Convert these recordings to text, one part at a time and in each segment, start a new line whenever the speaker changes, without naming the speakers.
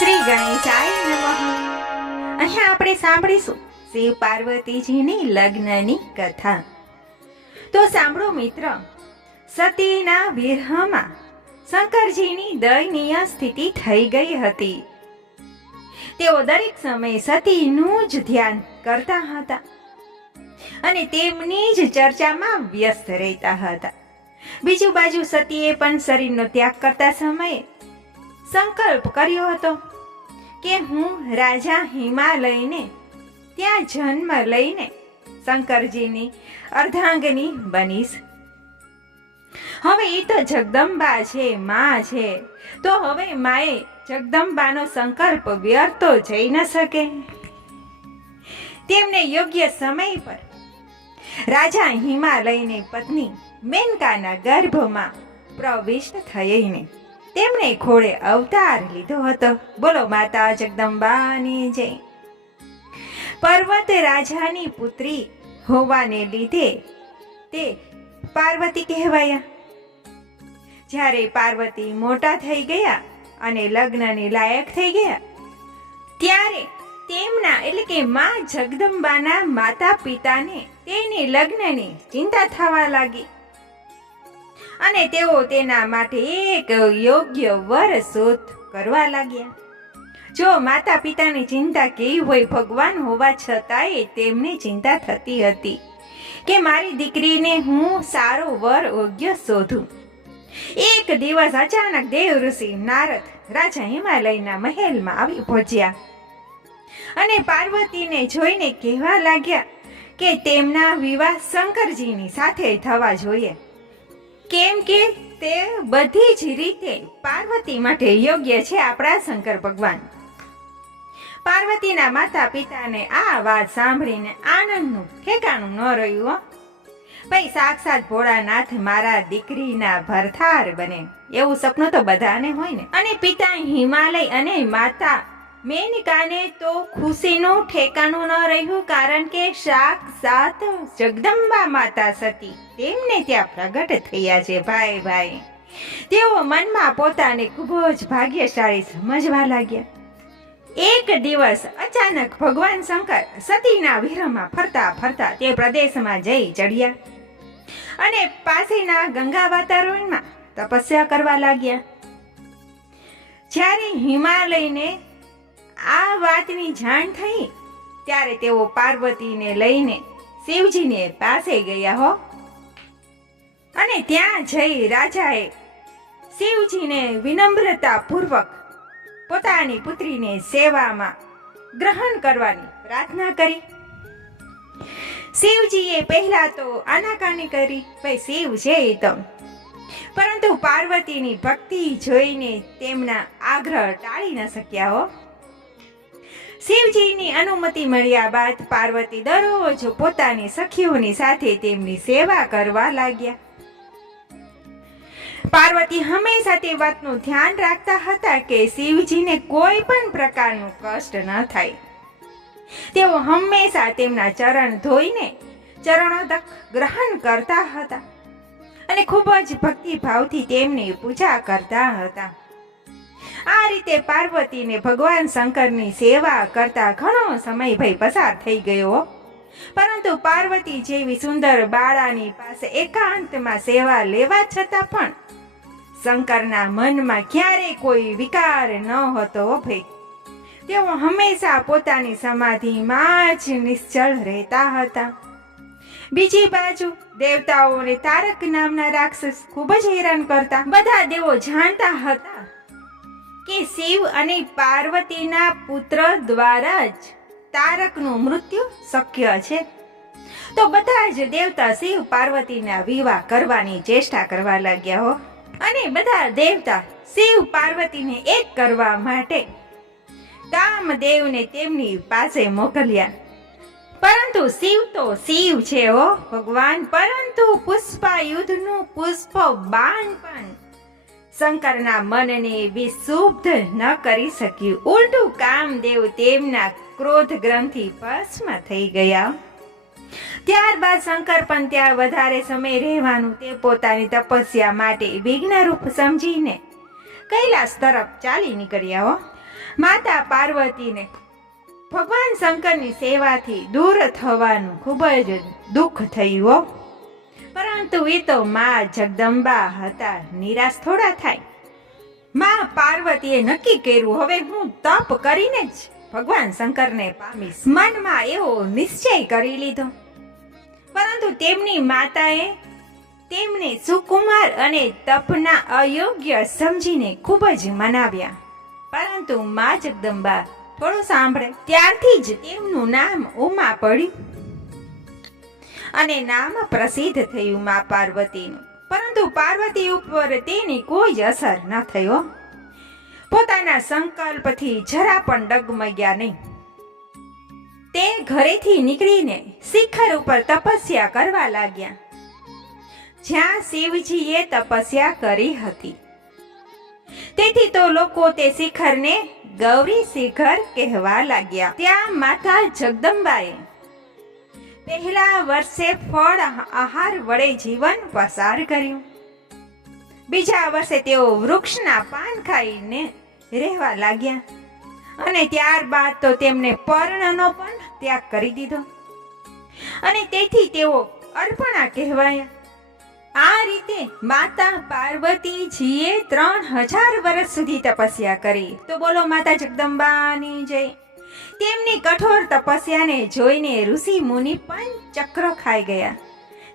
શ્રી ગણેશાય નમઃ. અહીંયા આપણે સાંભળીશું શિવ પાર્વતીજીની લગ્નની કથા. તો સાંભળો મિત્ર, સતીના વિરહમાં શંકરજીની દયનીય સ્થિતિ થઈ ગઈ હતી. તેઓ દરેક સમયે સતીનું જ ધ્યાન કરતા હતા અને તેમની જ ચર્ચામાં વ્યસ્ત રહેતા હતા. બીજું બાજુ સતીએ પણ શરીરનો ત્યાગ કરતા સમયે સંકલ્પ કર્યો હતો કે હું રાજા હિમાલયને, ત્યાં જન્મ લઈને શંકરજીની અર્ધાંગની બનીશ. હવે એ તો જગદંબા છે, માં છે. તો હવે માએ જગદંબાનો સંકલ્પ વ્યર્થો જઈ ન શકે. તેમને યોગ્ય સમય પર રાજા હિમાલયની પત્ની મેનકાના ગર્ભમાં પ્રવિષ્ટ થઈને તેમણે ખોળે અવતાર લીધો હતો. બોલો માતા જગદંબાની જય. પર્વત રાજાની પુત્રી હોવાને લીધે તે પાર્વતી કહેવાયા. જ્યારે પાર્વતી મોટા થઈ ગયા અને લગ્નને લાયક થઈ ગયા, ત્યારે તેમના એટલે કે મા જગદંબાના માતા પિતાને તેની લગ્નની ચિંતા થવા લાગી. અને તેઓ તેના માટે એક યોગ્ય વર શોધ કરવા લાગ્યા. જો માતા પિતાની ચિંતા કેવી હોય ભગવાન હોવા છતાંય તેમને ચિંતા થતી હતી કે મારી દીકરીને હું સારો વર યોગ્ય શોધું. એક દિવસ અચાનક દેવ ઋષિ નારદ રાજા હિમાલયના મહેલમાં આવી પહોંચ્યા અને પાર્વતીને જોઈને કહેવા લાગ્યા કે તેમના વિવાહ શંકરજીની સાથે થવા જોઈએ. કેમ કે તે બધી જ રીતે પાર્વતી માટે યોગ્ય છે આપણા શંકર ભગવાન. પાર્વતીના માતા પિતાને આ વાત સાંભળીને આનંદનું ઠેકાણું ન રહ્યું ભાઈ સાક્ષાત ભોળાનાથ મારા દીકરીના ભરથાર બને. એવું સપનું તો બધાને હોય ને. અને પિતા હિમાલય અને માતા મેનકાને તો ખુશીનું ઠેકાણું ન રહ્યું કારણ કે સાક્ષાત જગદંબા માતા સતી. તેમને ત્યાં પ્રગટ થયા છે ભાઈ ભાઈ. તેઓ મનમાં પોતાને ખૂબ જ ભાગ્યશાળી સમજવા લાગ્યા. એક દિવસ અચાનક ભગવાન શંકર સતીના વિરહમાં ફરતા ફરતા તે પ્રદેશમાં જઈ ચડ્યા અને પાસેના ગંગા વાતાવરણમાં તપસ્યા કરવા લાગ્યા. જ્યારે હિમાલયને આ વાતની જાણ થઈ ત્યારે તેઓ પાર્વતીને લઈને શિવજીને પાસે ગયા હો. અને ત્યાં જઈ રાજાએ શિવજીને વિનમ્રતા પૂર્વક પોતાની પુત્રીને સેવામાં ગ્રહણ કરવાની પ્રાર્થના કરી. શિવજીએ પહેલા તો આનાકાની કરી, ભાઈ શિવ છે એ તો. પરંતુ પાર્વતીની ભક્તિ જોઈને તેમના આગ્રહ ટાળી ન શક્યા હો. શિવજીની અનુમતિ મળ્યા બાદ પાર્વતી દરરોજ પોતાની સખીઓની સાથે તેમની સેવા કરવા લાગ્યા. પાર્વતી હંમેશા તે વાતનું ધ્યાન રાખતા હતા કે શિવજીને કોઈ પણ પ્રકારનું કષ્ટ ન થાય. તેઓ હંમેશા તેમના ચરણ ધોઈને ચરણોદક ગ્રહણ કરતા હતા અને ખૂબ જ ભક્તિભાવથી તેમની પૂજા કરતા હતા. આ રીતે પાર્વતીને ભગવાન શંકરની સેવા કરતા ઘણો સમય ભાઈ પસાર થઈ ગયો. પરંતુ પાર્વતી જેવી સુંદર બાળાની પાસે એકાંતમાં સેવા લેવા છતાં પણ શંકરના મનમાં ક્યારે કોઈ વિકાર ન હતો ભાઈ. તેઓ હંમેશા પોતાની સમાધિમાં જ નિશ્ચળ રહેતા હતા. બીજી બાજુ દેવતાઓને તારક નામના રાક્ષસ ખૂબ જ હેરાન કરતા. બધા દેવો જાણતા હતા કે શિવ અને પાર્વતીના પુત્ર દ્વારા જ તારકનું મૃત્યુ શક્ય છે. તો બધા જ દેવતા શિવ પાર્વતીના વિવાહ કરવાની ચેષ્ટા કરવા લાગ્યા હો. અને બધા દેવતા શિવ પાર્વતીને એક કરવા માટે કામદેવને તેમની પાસે મોકલ્યા. પરંતુ શિવ તો શિવ છે હો ભગવાન. પરંતુ પુષ્પા યુદ્ધનું પુષ્પ બાણ પણ શંકરના મનને વિશુદ્ધ ન કરી શક્યું. ઉલટું કામદેવ તેમના ક્રોધ ગ્રંથિ ભસ્મ થઈ ગયા. ત્યારબાદ શંકર પણ ત્યાં વધારે સમય રહેવાનું તે પોતાની તપસ્યા માટે વિઘ્નરૂપ સમજીને કૈલાસ તરફ ચાલી નીકળ્યા હો. માતા પાર્વતીને ભગવાન શંકરની સેવાથી દૂર થવાનું ખૂબ જ દુઃખ થયું પરંતુ એ તો મા જગદંબા હતા. નિરાશ થોડા થાય. મા પાર્વતીએ નક્કી કર્યું, હવે હું તપ કરીને જ ભગવાન શંકરને પામીશ. મનમાં એવો નિશ્ચય કરી લીધો. પરંતુ તેમની માતાએ તેમને સુકુમાર અને તપના અયોગ્ય સમજીને ખૂબ જ મનાવ્યા. પરંતુ મા જગદંબા થોડું સાંભળે. ત્યારથી જ તેમનું નામ ઉમા પડ્યું. અને નામ પ્રસિદ્ધ થયું મા પાર્વતીનું. પરંતુ પાર્વતી ઉપર તેની કોઈ જ અસર ન થયો પોતાના સંકલ્પથી જરા પણ ડગમગ્યા નહીં. તે ઘરેથી નીકળીને શિખર ઉપર તપસ્યા કરવા લાગ્યા. જ્યાં શિવજીએ તપસ્યા કરી હતી. તેથી તો લોકો તે શિખરને ગૌરી શિખર કહેવા લાગ્યા. ત્યાં માતા જગદંબાએ પહેલા વર્ષે ફળ આહાર વડે જીવન પસાર કર્યું. બીજા વર્ષે તેઓ વૃક્ષના પાન ખાઈને રહેવા લાગ્યા. અને ત્યારબાદ તો તેમને પર્ણનો પણ ત્યાગ કરી દીધો. અને તેથી તેઓ અર્પણા કહેવાયા. આ રીતે માતા પાર્વતીજીએ ત્રણ હજાર વર્ષ સુધી તપસ્યા કરી. તો બોલો માતા જગદંબાની જય. તેમની કઠોર તપસ્યાને જોઈને ઋષિ મુનિ પણ ચક્ર ખાઈ ગયા.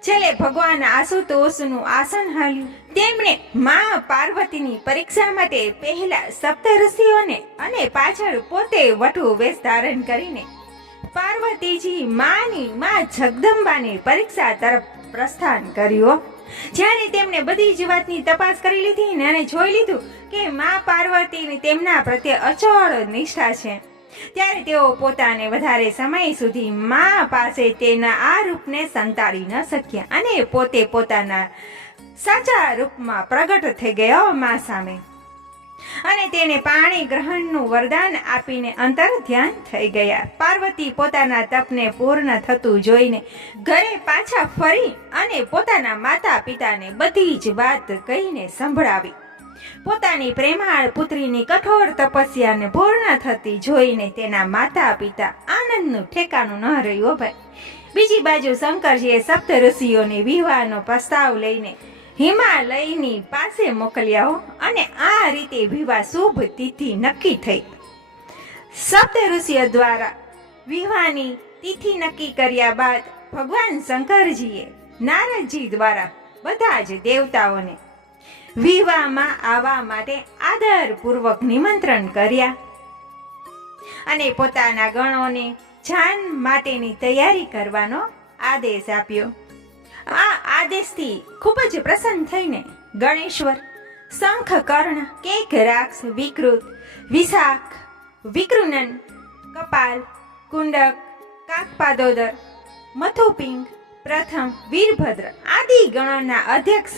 છેલ્લે ભગવાન આશુતોષનું આસન હાલ્યું. તેમણે મા પાર્વતીની પરીક્ષા માટે પહેલા સપ્ત ઋષિઓને અને પાછળ પોતે વટુ વેશ ધારણ કરીને પાર્વતીજી માની મા જગદંબાની પરીક્ષા તરફ પ્રસ્થાન કર્યું. જ્યારે તેમણે બધી જ વાતની તપાસ કરી લીધી અને જોઈ લીધું કે મા પાર્વતીની તેમના પ્રત્યે અચળ નિષ્ઠા છે. ત્યારે તેઓ પોતાને વધારે સમય સુધી મા પાસે તેના આ રૂપને સંતાડી ન શક્યા અને પોતે પોતાના સાચા રૂપમાં પ્રગટ થઈ ગયો મા સામે. અને તેને પાણી ગ્રહણનું વરદાન આપીને અંતર ધ્યાન થઈ ગયા. પાર્વતી પોતાના તપને પૂર્ણ થતું જોઈને ઘરે પાછા ફરી અને પોતાના માતા પિતાને બધી જ વાત કહીને સંભળાવી. પોતાની પ્રેમાળ પુત્રીની કઠોર તપસ્યાને પૂર્ણ થતી જોઈને તેના માતા પિતા આનંદનું ઠેકાણું ન રહ્યું ભાઈ. બીજી બાજુ શંકરજીએ સપ્ત ઋષિઓને વિવાહનો પ્રસ્તાવ લઈને હિમાલયની પાસે મોકલ્યા અને આ રીતે વિવાહ શુભ તિથિ નક્કી થઈ. સપ્ત ઋષિઓ દ્વારા વિવાહની તિથિ નક્કી કર્યા બાદ ભગવાન શંકરજીએ નારદજી દ્વારા બધા જ દેવતાઓને વિવાહમાં આવવા માટે આદરપૂર્વક નિમંત્રણ કર્યા. અને પોતાના ગણોને જાન માટેની તૈયારી કરવાનો આદેશ આપ્યો. આ આદેશથી ખૂબ જ પ્રસન્ન થઈને ગણેશ્વર શંખ કર્ણ કેક રાક્ષ વિકૃત, વિશાખ, વિકૃનન, કપાલ, કુંડક, કાકપાદોદર મથુપિંગ પ્રથમ, વીરભદ્ર આદિ ગણોના અધ્યક્ષ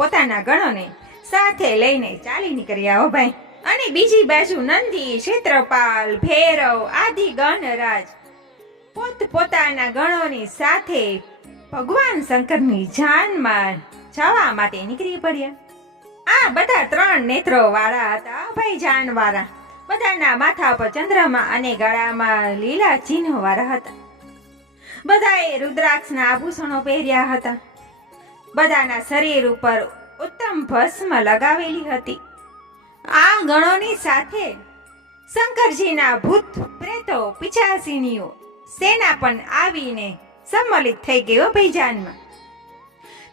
પોતાના ગણોને સાથે લઈને ચાલી નીકળ્યા હો ભાઈ. અને બીજી બાજુ નંદી, ક્ષેત્રપાલ, ભૈરવ આદિ ગણરાજ પોત પોતાના ગણોની સાથે ભગવાન શંકરની જાનમાં જવા માટે નીકળી પડ્યા. આ બધા ત્રણ નેત્રો વાળા હતા ભાઈ જાન વાળા બધાના માથા પર ચંદ્રમા અને ગળામાં લીલા ચિહ્નો વાળા હતા. બધાએ રુદ્રાક્ષના આભૂષણો પહેર્યા હતા. બધાના શરીર ઉપર ઉત્તમ ભસ્મ લગાવેલી હતી. આ ગણોની સાથે શંકરજીના ભૂત પ્રેતો પિછાસીનીઓ સેના પણ આવીને સંમલિત થઈ ગયો ભૈજાનમાં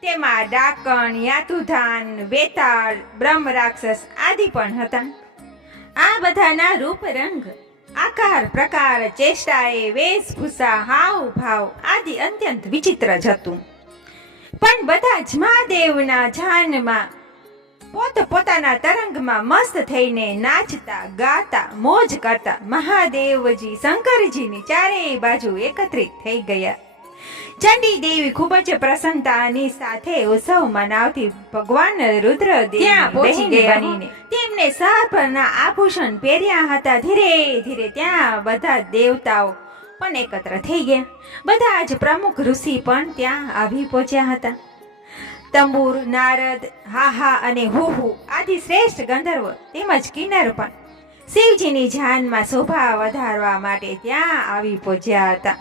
તેમાં ડાકણ, યાતુધાન, વેતાળ, બ્રહ્મ રાક્ષસ આદિ પણ હતા. આ બધાના રૂપ રંગ, આકાર, પ્રકાર, ચેષ્ટાએ વેશભૂષા, હાવ ભાવ આદિ અત્યંત વિચિત્ર જ હતું. પણ બધા જ મહાદેવના જાનમાં પોત પોતાના તરંગમાં મસ્ત થઈને નાચતા ગાતા મોજ કરતા મહાદેવજી શંકરજીની ચારેય બાજુ એકત્રિત થઈ ગયા. ચંડી દેવી ખૂબ જ પ્રસન્નતાની સાથે ઉત્સવ મનાવતી ભગવાન રુદ્ર ત્યાં પહોંચી ગયા તેમને સર્પના આભૂષણ પહેર્યા હતા. ધીરે ધીરે ત્યાં બધા દેવતાઓ પણ એકત્ર થઈ ગયા. બધા જ પ્રમુખ ઋષિ પણ ત્યાં આવી પહોંચ્યા હતા. તંબુર, નારદ, હાહા અને હુહુ આદિ શ્રેષ્ઠ ગંધર્વ તેમજ કિન્નર પણ શિવજીની જાનમાં શોભા વધારવા માટે ત્યાં આવી પહોંચ્યા હતા.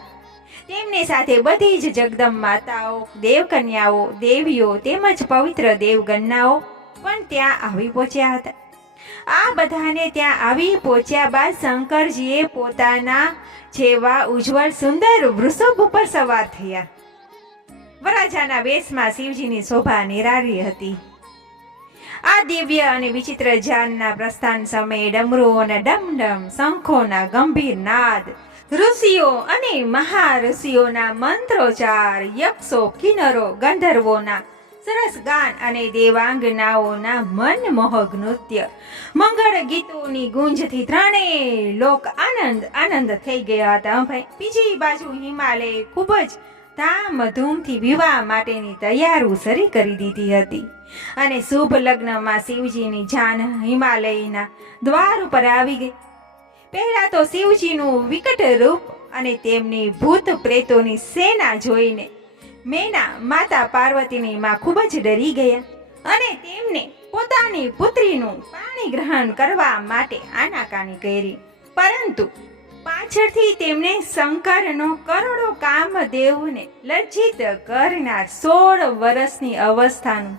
તેમની સાથે બધી જ જગદમ માતાઓ દેવકન્યાઓ, દેવીઓ તેમજ પવિત્ર દેવગન્નાઓ પણ ત્યાં આવી પહોંચ્યા હતા. આ બધાને ત્યાં આવી પહોંચ્યા બાદ શંકરજીએ પોતાના જેવા ઉજ્જવળ, સુંદર વૃષભ ઉપર સવાર થયા. વરાજાના વેશમાં શિવજીની શોભા નિરાળી હતી. આ દિવ્ય અને વિચિત્ર જાનના પ્રસ્થાન સમયે ડમરુઓના ડમડમ, શંખોના ગંભીર નાદ, ઋષિઓ અને મહાઋષિઓના મંત્રોચાર યક્ષો, કિનરો, ગંધર્વોના સરસ ગાન અને દેવાંગનાઓના મનમોહક નૃત્ય. મંગળ ગીતોની ગુંજથી ત્રણેય લોક આનંદ આનંદ થઈ ગયા હતા. ભાઈ, બીજી બાજુ હિમાલયે ખૂબ જ ધામધૂમથી વિવાહ માટેની તૈયારી શરી કરી દીધી હતી. અને શુભ લગ્નમાં શિવજીની જાન હિમાલયના દ્વાર ઉપર આવી ગઈ. પહેલા તો શિવજીનું વિકટ રૂપ અને તેમની ભૂત પ્રેતોની સેના જોઈને મેના માતા પાર્વતીની માં ખૂબ જ ડરી ગયા અને તેમને પોતાની પુત્રીનું પાણી ગ્રહણ કરવા માટે આનાકાની કરી. પરંતુ પાછળથી તેમણે શંકરનો કરોડો કામદેવને લજ્જિત કરનાર સોળ વર્ષની અવસ્થાનું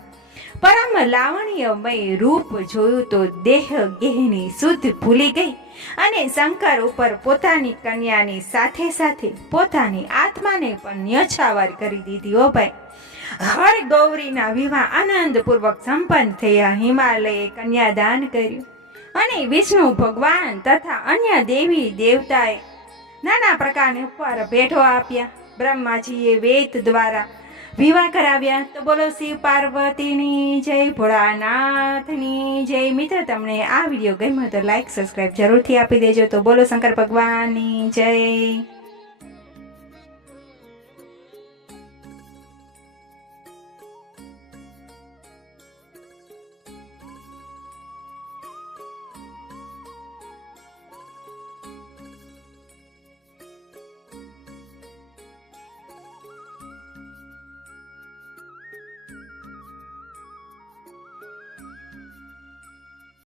પરમ લાવણ્યમય રૂપ જોયું તો દેહ ગેહની શુદ્ધ ભૂલી ગઈ. અને શંકર ઉપર પોતાની કન્યાની સાથે સાથે પોતાની આત્માને પણ ન્યછાવર કરી દીધી ઓ ભાઈ. હર ગૌરીના વિવાહ આનંદપૂર્વક સંપન્ન થયા, હિમાલયે કન્યાદાન કર્યું. અને વિષ્ણુ ભગવાન તથા અન્ય દેવી દેવતાએ નાના પ્રકારની ઉપર ભેટો આપ્યા. બ્રહ્માજીએ વેદ દ્વારા વિવાહ કરાવ્યા. તો બોલો શિવ પાર્વતીની જય, ભોળાનાથની જય. મિત્ર, તમને આ વીડિયો ગમ્યો તો લાઈક સબસ્ક્રાઈબ જરૂરથી આપી દેજો. તો બોલો શંકર ભગવાનની જય.